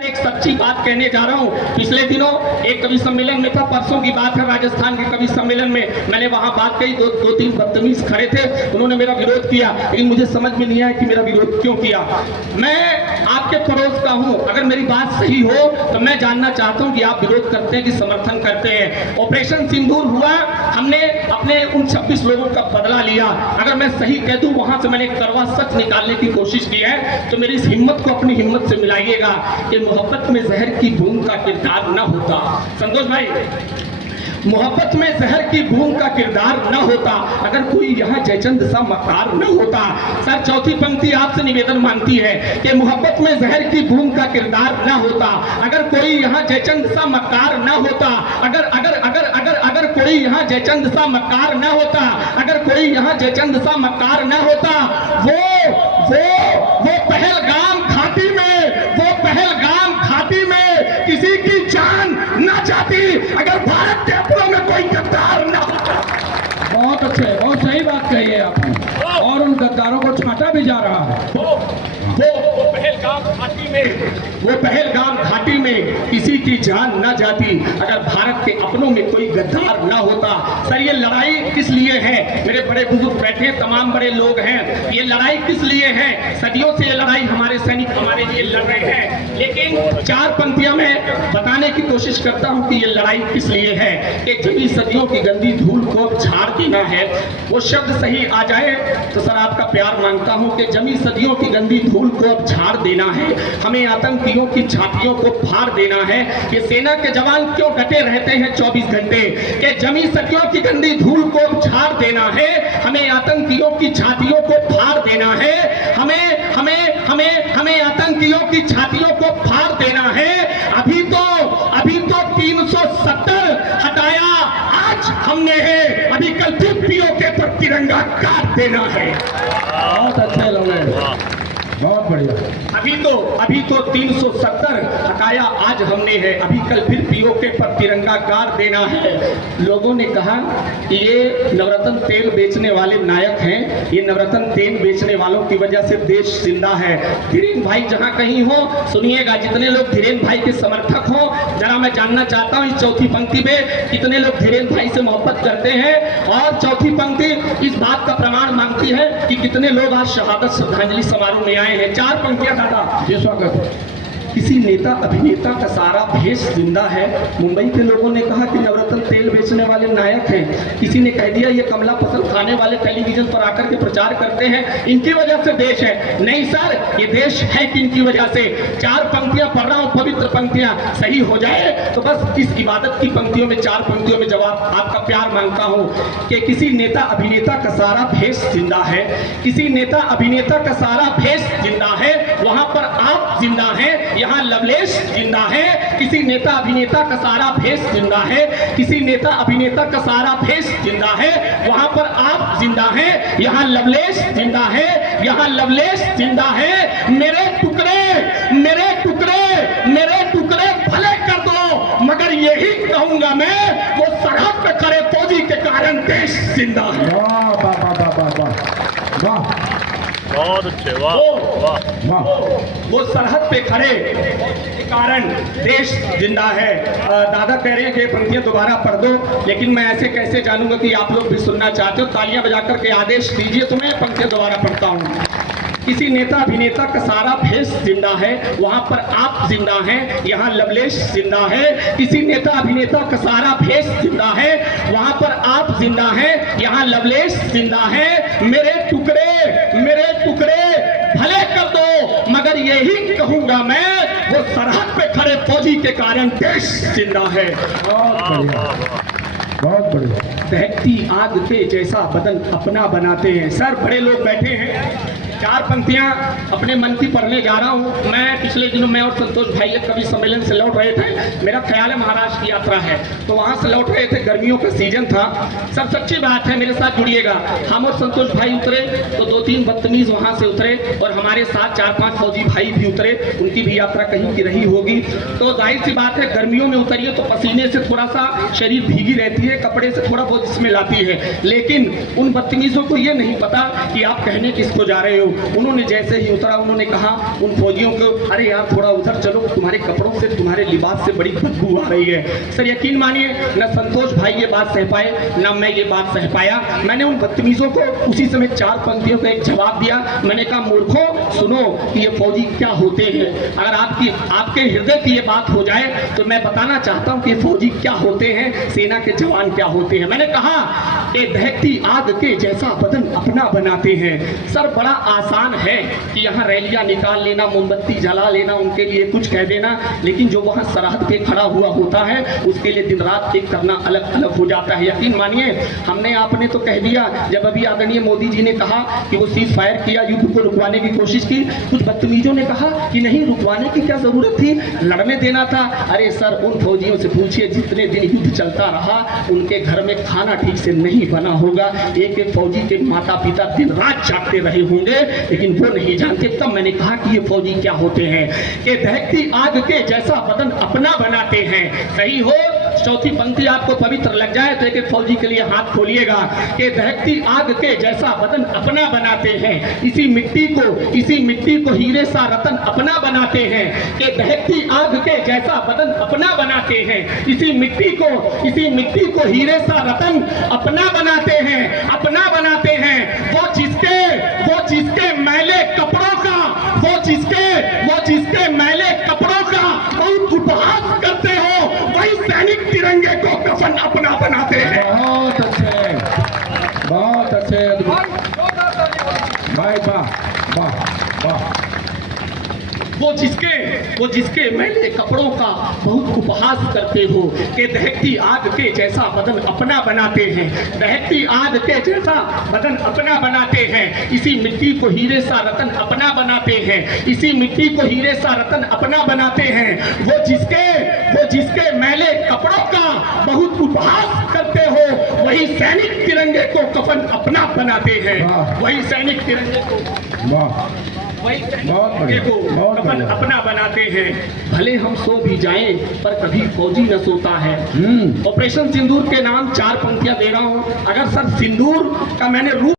एक सच्ची बात कहने जा रहा हूँ। पिछले दिनों एक कवि सम्मेलन में था, परसों की बात है, राजस्थान के कवि सम्मेलन में मैंने वहां बात कही। दो तीन बदतमीज खड़े थे, उन्होंने मेरा विरोध किया, लेकिन मुझे समझ में नहीं आया कि मेरा विरोध क्यों किया। मैं आपके पड़ोस का हूँ, अगर मेरी बात सही हो तो मैं जानना चाहता हूँ कि आप विरोध करते हैं कि समर्थन करते हैं। ऑपरेशन सिंदूर हुआ, हमने अपने उन 26 लोगों का बदला लिया। अगर मैं सही कह दूं, वहां से मैंने कड़वा सच निकालने की कोशिश की है, तो मेरी इस हिम्मत को अपनी हिम्मत से मिलाइएगा कि मोहब्बत में जहर की बूंद का किरदार न होता। संतोष भाई, मोहब्बत में जहर की बूंद का किरदार न होता, अगर कोई यहाँ जयचंद सा मकार न होता। सर, चौथी पंक्ति आपसे निवेदन मांगती है कि मोहब्बत में जहर की बूंद का किरदार न होता, अगर कोई यहाँ जयचंद सा मकार न होता, अगर अगर अगर अगर अगर कोई यहाँ जयचंद सा मकार न होता, अगर कोई यहाँ जयचंद सा मकार न होता, वो पहलगाम घाटी में, वो पहलगाम घाटी में किसी की जान न जाती, अगर भारत के अपनों में कोई गद्दार न होता। बहुत अच्छे, बहुत सही बात कही है आपने, और उन गद्दारों को छांटा भी जा रहा है। वो पहलगाम घाटी में, वो पहलगाम घाटी में किसी की जान न जाती, अगर भारत के अपनों में कोई गद्दार न होता। सर, ये लड़ाई किस लिए है? मेरे बड़े बुजुर्ग बैठे हैं, तमाम बड़े लोग हैं, ये लड़ाई किस लिए है? सदियों से ये लड़ाई हमारे सैनिक हमारे लिए लड़ रहे हैं, लेकिन चार पंक्तियां मैं बताने की कोशिश करता हूं कि ये लड़ाई किस लिए है। कि जमी सदियों की गंदी धूल को झाड़ देना है। वो शब्द सही आ जाए तो सर आपका प्यार मांगता हूं कि जमी सदियों की गंदी धूल को अब झाड़ देना है, हमें आतंकियों की छातियों को फाड़ देना है। ये सेना के जवान क्यों डटे रहते हैं 24 घंटे? कि जमी सदियों की गंदी धूल को अब झाड़ देना है, हमें आतंकियों की छातियों को फाड़ देना है, हमें हमें हमें हमें आतंकियों की छातियों को फाड़ देना है। अभी तो 370 हटाया आज हमने है, अभी कल फिर पीओके पर तिरंगा काट देना है। बहुत अच्छे लोग हैं, बहुत बढ़िया। अभी तो 370 हटाया आज हमने है, अभी कल फिर पीओके पर तिरंगा गाड़ देना है। लोगों ने कहा कि ये नवरत्न तेल बेचने वाले नायक हैं, ये नवरत्न तेल बेचने वालों की वजह से देश जिंदा है। धीरेन भाई जहां कहीं हो सुनिएगा, जितने लोग धीरेन भाई के समर्थक हो, जरा मैं जानना चाहता हूं इस चौथी पंक्ति में कितने लोग धीरेन भाई से मोहब्बत करते हैं। और चौथी पंक्ति इस बात का प्रमाण मांगती है कि कितने लोग आज शहादत श्रद्धांजलि समारोह में आए हैं। चार पंक्तियां दादा जी, स्वागत। किसी नेता अभिनेता का सारा भेष जिंदा है। मुंबई के लोगों ने कहा कि नवरत्न तेल बेचने वाले नायक हैं, किसी ने कह दिया ये कमला फसल खाने वाले टेलीविजन पर आकर के प्रचार करते हैं, इनकी वजह से देश है। नहीं सर, ये देश है कि इनकी वजह से। चार पंक्तियां पढ़ रहा हूं, पवित्र पंक्तियां, सही हो जाए तो बस इस इबादत की पंक्तियों में, चार पंक्तियों में जवाब आपका प्यार मांगता हूं कि किसी नेता अभिनेता का सारा भेष जिंदा है, किसी नेता अभिनेता का सारा भेष जिंदा है, वहां पर आप जिंदा हैं, यहाँ लवलेश जिंदा है। किसी नेता अभिनेता का सारा भेष जिंदा है, किसी नेता अभिनेता का सारा भेष जिंदा है, वहां पर आप जिंदा हैं, यहाँ लवलेश जिंदा है, यहाँ लवलेश जिंदा है। मेरे टुकड़े भले कर दो, मगर यही कहूंगा मैं, वो सरहद पे खड़े फौजी के कारण देश जिंदा है। वाह वाह वाह वाह वाह वाह, बहुत अच्छे, वाह वाह। वो सरहद पे खड़े के कारण देश जिंदा है। दादा कह रहे हैं कि पंक्तियां दोबारा पढ़ दो, लेकिन मैं ऐसे कैसे जानूंगा कि आप लोग भी सुनना चाहते हो? तालियां बजाकर के आदेश दीजिए तो मैं पंक्तियां दोबारा पढ़ता हूं। किसी नेता अभिनेता का सारा भेष जिंदा है, वहां पर आप जिंदा हैं, यहाँ लवलेश जिंदा है। किसी नेता अभिनेता का सारा भेष जिंदा है, वहां पर आप जिंदा हैं, यहाँ लवलेश जिंदा है। मेरे टुकड़े भले कर दो, मगर यही कहूंगा मैं, वो सरहद पे खड़े फौजी के कारण देश जिंदा है। बहुत बढ़िया, बहुत बढ़िया। दहकती आग के जैसा बदन अपना बनाते हैं। सर, बड़े लोग बैठे हैं, चार पंक्तियां अपने मन की पढ़ने जा रहा हूं। मैं पिछले दिनों मैं और संतोष भाई एक कवि सम्मेलन से लौट रहे थे, मेरा ख्याल है महाराष्ट्र की यात्रा है, तो वहां से लौट रहे थे, गर्मियों का सीजन था। सब सच्ची बात है, मेरे साथ जुड़िएगा। हम और संतोष भाई उतरे तो 2-3 बदतमीज वहां से उतरे, और हमारे साथ 4-5 फौजी भाई भी उतरे, उनकी भी यात्रा कहीं की रही होगी। तो जाहिर सी बात है, गर्मियों में उतरिए तो पसीने से थोड़ा सा शरीर भीगी रहती है, कपड़े से थोड़ा बहुत स्मेल आती है, लेकिन उन बदतमीजों को ये नहीं पता कि आप कहने किसको जा रहे हो। उन्होंने जैसे ही उतरा उन्होंने कहा उन फौजियों को, अरे यार थोड़ा उधर चलो, तुम्हारे कपड़ों से तुम्हारे लिबास से बड़ी बदबू आ रही है। सर यकीन मानिए न संतोष भाई ये बात सह पाए न मैं ये बात सह पाया। मैंने उन बदतमीजों को उसी समय 4 पंक्तियों का एक जवाब दिया। मैंने कहा मूर्खों सुनो कि ये फौजी क्या होते हैं। अगर आपके हृदय की ये बात हो जाए तो मैं बताना चाहता हूँ कि फौजी क्या होते हैं, सेना के जवान क्या होते हैं। मैंने कहा ये दहकती आग के जैसा बदन अपना बनाते हैं। सर बड़ा आसान है कि यहाँ रैलियां निकाल लेना, मोमबत्ती जला लेना, उनके लिए कुछ कह देना, लेकिन जो वहाँ सरहद पे खड़ा हुआ होता है उसके लिए दिन रात एक करना अलग अलग हो जाता है। यकीन मानिए हमने आपने तो कह दिया, जब अभी आदरणीय मोदी जी ने कहा कि वो सीज फायर किया, युद्ध को रुकवाने की कोशिश की, कुछ बदतमीजों ने कहा कि नहीं रुकवाने की क्या जरूरत थी, लड़ने देना था। अरे सर उन फौजियों से पूछिए जितने दिन युद्ध चलता रहा उनके घर में खाना ठीक से नहीं बना होगा। एक एक फौजी के माता पिता दिन रात जागते रहे होंगे, लेकिन वो नहीं जानते। तब मैंने कहा कि ये फौजी क्या होते हैं कि दहकती आग के जैसा बदन अपना बनाते हैं। सही हो, चौथी पंक्ति आपको पवित्र लग जाए तो एक एक फौजी के लिए हाथ खोलिएगा कि दहकती आग के जैसा बदन अपना बनाते हैं, इसी मिट्टी को हीरे सा रतन अपना बनाते हैं। कि दहकती आग के जैसा बदन अपना बनाते हैं, इसी मिट्टी को हीरे सा रतन अपना बनाते हैं, अपना बनाते हैं। वो जिसके मैले कपड़ों का वो जिसके मैले कपड़ों का बहुत उपहास करते हो, वही सैनिक तिरंगे को कफन अपना बनाते हैं। बहुत अच्छे, बहुत अच्छे भाई, वाह वाह वाह। वो जिसके मैले कपड़ों का बहुत उपहास करते हो कि दहकती आग के जैसा बदन अपना बनाते हैं, दहकती आग के जैसा बदन अपना बनाते हैं, इसी मिट्टी को हीरे सा रतन अपना बनाते हैं, इसी मिट्टी को हीरे सा रतन अपना बनाते हैं। वो जिसके मैले कपड़ों का बहुत उपहास करते हो, वही सैनिक तिरंगे को कफन अपना बनाते हैं, वही सैनिक तिरंगे को कफन अपना बनाते हैं। भले हम सो भी जाएं पर कभी फौजी न सोता है। ऑपरेशन सिंदूर के नाम 4 पंक्तियां दे रहा हूं। अगर सर सिंदूर का मैंने रूप